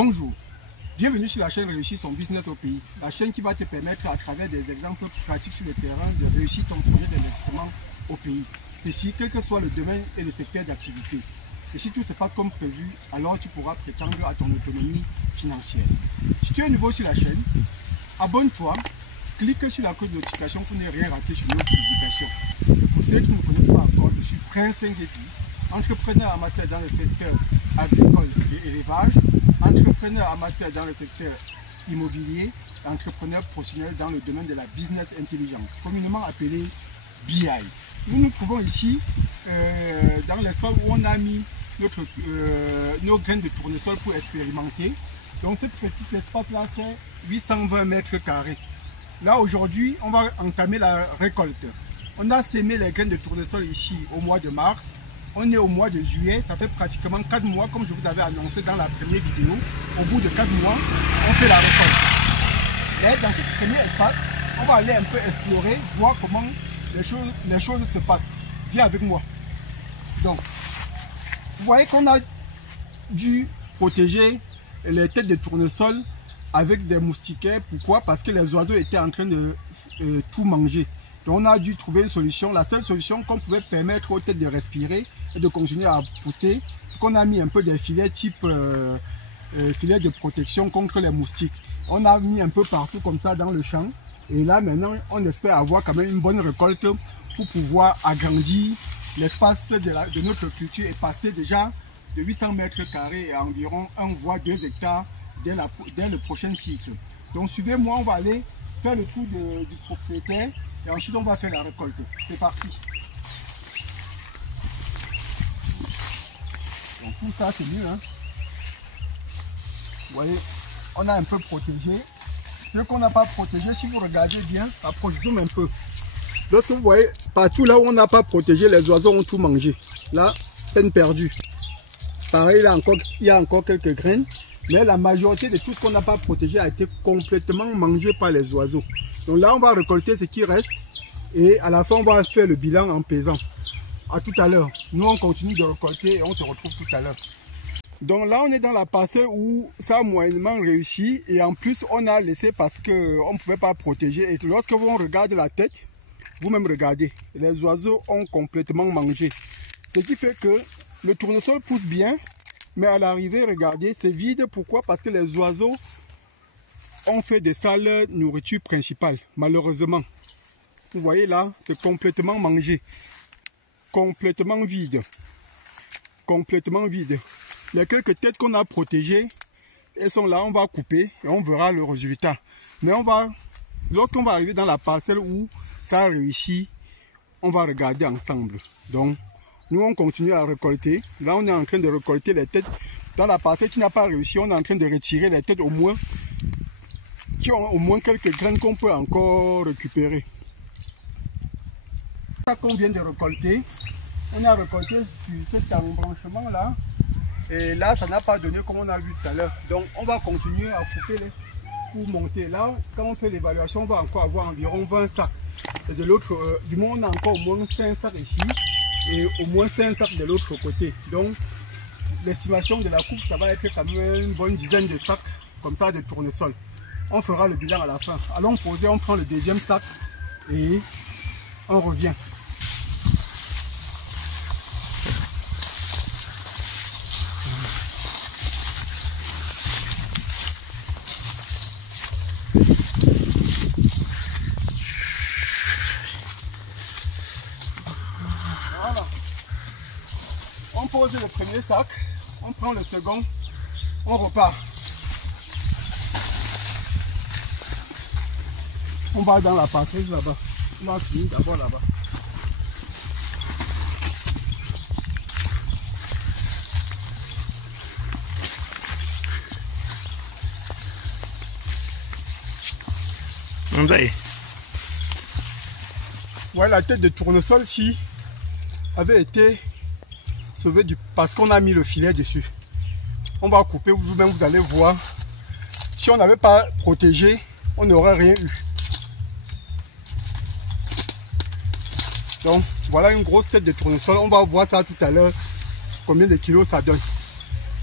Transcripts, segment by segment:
Bonjour, bienvenue sur la chaîne Réussir son business au pays, la chaîne qui va te permettre à travers des exemples pratiques sur le terrain de réussir ton projet d'investissement au pays. Ceci, quel que soit le domaine et le secteur d'activité. Et si tout se passe comme prévu, alors tu pourras prétendre à ton autonomie financière. Si tu es nouveau sur la chaîne, abonne-toi, clique sur la cloche de notification pour ne rien rater sur nos publications. Pour ceux qui ne connaissent pas encore, je suis Prince Nguédi, entrepreneur amateur dans le secteur agricole et élevage, entrepreneur amateur dans le secteur immobilier, entrepreneur professionnel dans le domaine de la business intelligence, communément appelé BI. Nous nous trouvons ici dans l'espace où on a mis nos graines de tournesol pour expérimenter. Donc ce petit espace-là fait 820 mètres carrés. Là aujourd'hui, on va entamer la récolte. On a sémé les graines de tournesol ici au mois de mars. On est au mois de juillet, ça fait pratiquement 4 mois, comme je vous avais annoncé dans la première vidéo. Au bout de 4 mois, on fait la récolte. Et dans ce premier espace, on va aller un peu explorer, voir comment les choses se passent. Viens avec moi. Donc, vous voyez qu'on a dû protéger les têtes de tournesol avec des moustiquaires. Pourquoi? Parce que les oiseaux étaient en train de tout manger. Donc on a dû trouver une solution. La seule solution qu'on pouvait permettre aux têtes de respirer et de continuer à pousser, c'est qu'on a mis un peu des filets type filets de protection contre les moustiques. On a mis un peu partout comme ça dans le champ. Et là maintenant, on espère avoir quand même une bonne récolte pour pouvoir agrandir l'espace de notre culture et passer déjà de 800 mètres carrés à environ 1 voire 2 hectares dès le prochain cycle. Donc suivez-moi, on va aller faire le tour du propriétaire. Et ensuite, on va faire la récolte. C'est parti. Donc, tout ça, c'est mieux. Hein? Vous voyez, on a un peu protégé. Ce qu'on n'a pas protégé, si vous regardez bien, approche, zoom un peu. Lorsque vous voyez, partout là où on n'a pas protégé, les oiseaux ont tout mangé. Là, peine perdue. Pareil, là encore, il y a encore quelques graines. Mais la majorité de tout ce qu'on n'a pas protégé a été complètement mangé par les oiseaux. Donc là, on va récolter ce qui reste et à la fin, on va faire le bilan en pesant. À tout à l'heure. Nous, on continue de récolter et on se retrouve tout à l'heure. Donc là, on est dans la parcelle où ça a moyennement réussi et en plus, on a laissé parce qu'on ne pouvait pas protéger. Et lorsque vous regardez la tête, vous-même regardez, les oiseaux ont complètement mangé. Ce qui fait que le tournesol pousse bien, mais à l'arrivée, regardez, c'est vide. Pourquoi? Parce que les oiseaux on fait de ça leur nourriture principale, malheureusement. Vous voyez là, c'est complètement mangé. Complètement vide. Complètement vide. Les quelques têtes qu'on a protégées, elles sont là, on va couper et on verra le résultat. Mais lorsqu'on va arriver dans la parcelle où ça a réussi, on va regarder ensemble. Donc, nous on continue à récolter. Là, on est en train de récolter les têtes. Dans la parcelle qui n'a pas réussi, on est en train de retirer les têtes au moins qui ont au moins quelques graines qu'on peut encore récupérer. Ça qu'on vient de récolter, on a récolté sur cet embranchement là et là ça n'a pas donné comme on a vu tout à l'heure. Donc on va continuer à couper pour monter. Là quand on fait l'évaluation, on va encore avoir environ 20 sacs. Et de l'autre, du moins on a encore au moins 5 sacs ici et au moins 5 sacs de l'autre côté. Donc l'estimation de la coupe, ça va être quand même une bonne dizaine de sacs comme ça de tournesol. On fera le bilan à la fin. Allons poser, on prend le deuxième sac et on revient. Voilà. On pose le premier sac, on prend le second, on repart. On va dans la partie là-bas. On va finir d'abord là-bas. Ouais, la tête de tournesol ci avait été sauvée parce qu'on a mis le filet dessus. On va couper, vous-même vous allez voir. Si on n'avait pas protégé, on n'aurait rien eu. Donc voilà une grosse tête de tournesol. On va voir ça tout à l'heure. Combien de kilos ça donne.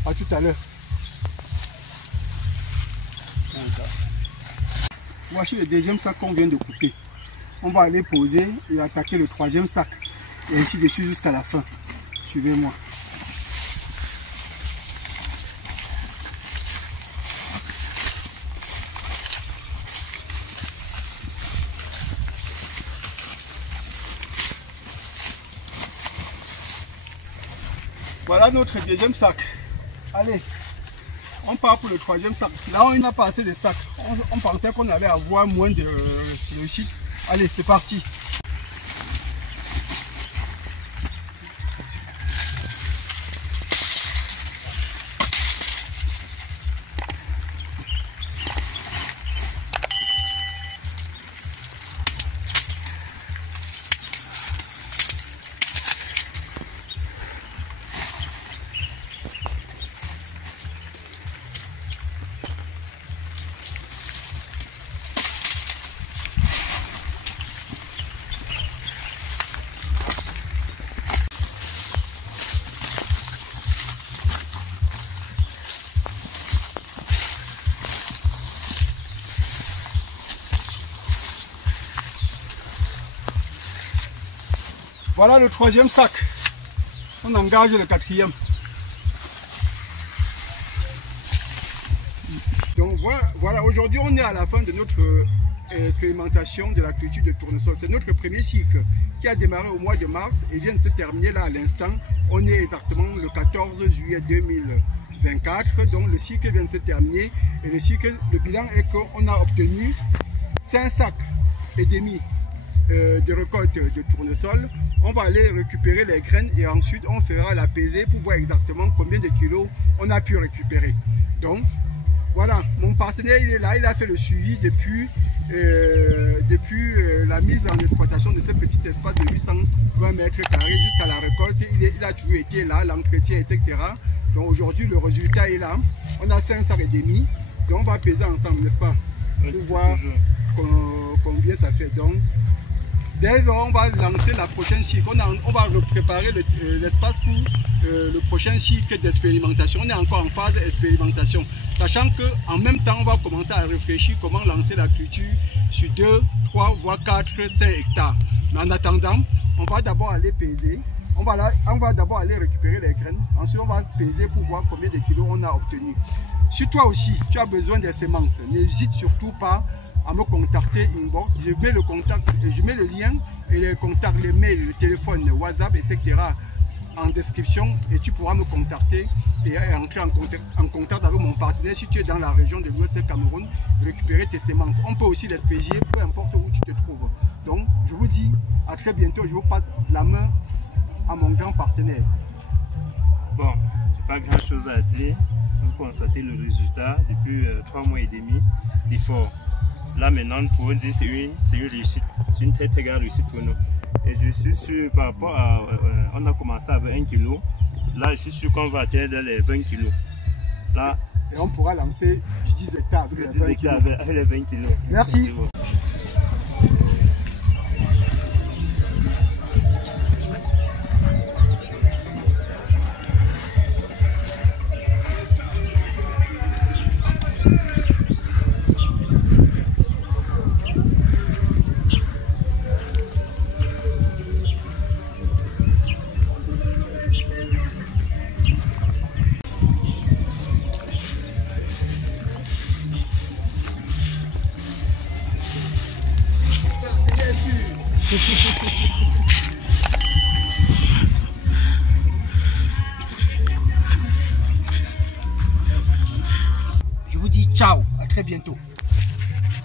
À tout à l'heure. Voici le deuxième sac qu'on vient de couper. On va aller poser et attaquer le troisième sac. Et ainsi de suite jusqu'à la fin. Suivez-moi. Voilà notre deuxième sac. Allez, on part pour le troisième sac. Là, on n'a pas assez de sacs. On pensait qu'on allait avoir moins de réussite. Allez, c'est parti. Voilà le troisième sac. On engage le quatrième. Donc voilà, aujourd'hui on est à la fin de notre expérimentation de la culture de tournesol. C'est notre premier cycle qui a démarré au mois de mars et vient de se terminer là à l'instant. On est exactement le 14 juillet 2024. Donc le cycle vient de se terminer et le bilan est qu'on a obtenu 5 sacs et demi de récolte de tournesol. On va aller récupérer les graines et ensuite on fera la pesée pour voir exactement combien de kilos on a pu récupérer. Donc voilà, mon partenaire il est là, il a fait le suivi depuis la mise en exploitation de ce petit espace de 820 mètres carrés jusqu'à la récolte. Il a toujours été là, l'entretien, etc. Donc aujourd'hui le résultat est là. On a 5 sacs et demi. Donc on va peser ensemble, n'est-ce pas? Pour voir combien ça fait. Donc dès lors, on va lancer la prochaine cycle. On va préparer l'espace pour le prochain cycle d'expérimentation. On est encore en phase d'expérimentation. Sachant qu'en même temps, on va commencer à réfléchir comment lancer la culture sur 2, 3, voire 4, 5 hectares. Mais en attendant, on va d'abord aller peser. On va d'abord aller récupérer les graines. Ensuite, on va peser pour voir combien de kilos on a obtenu. Si toi aussi, tu as besoin des semences, n'hésite surtout pas à me contacter inbox. Je mets le lien et les contacts, les mails, le téléphone, WhatsApp, etc. en description et tu pourras me contacter et entrer en contact avec mon partenaire si tu es dans la région de l'ouest du Cameroun, récupérer tes semences. On peut aussi les expédier peu importe où tu te trouves. Donc je vous dis à très bientôt. Je vous passe la main à mon grand partenaire. Bon, j'ai pas grand chose à dire. Vous constatez le résultat depuis 3 mois et demi d'efforts. Là maintenant, nous pouvons dire que c'est une réussite, c'est une très grande réussite pour nous. Et je suis sûr par rapport à, on a commencé avec 1 kg, là je suis sûr qu'on va atteindre les 20 kg. Là, et on pourra lancer du 10 hectares avec les 20 kg. Merci. Je vous dis ciao, à très bientôt.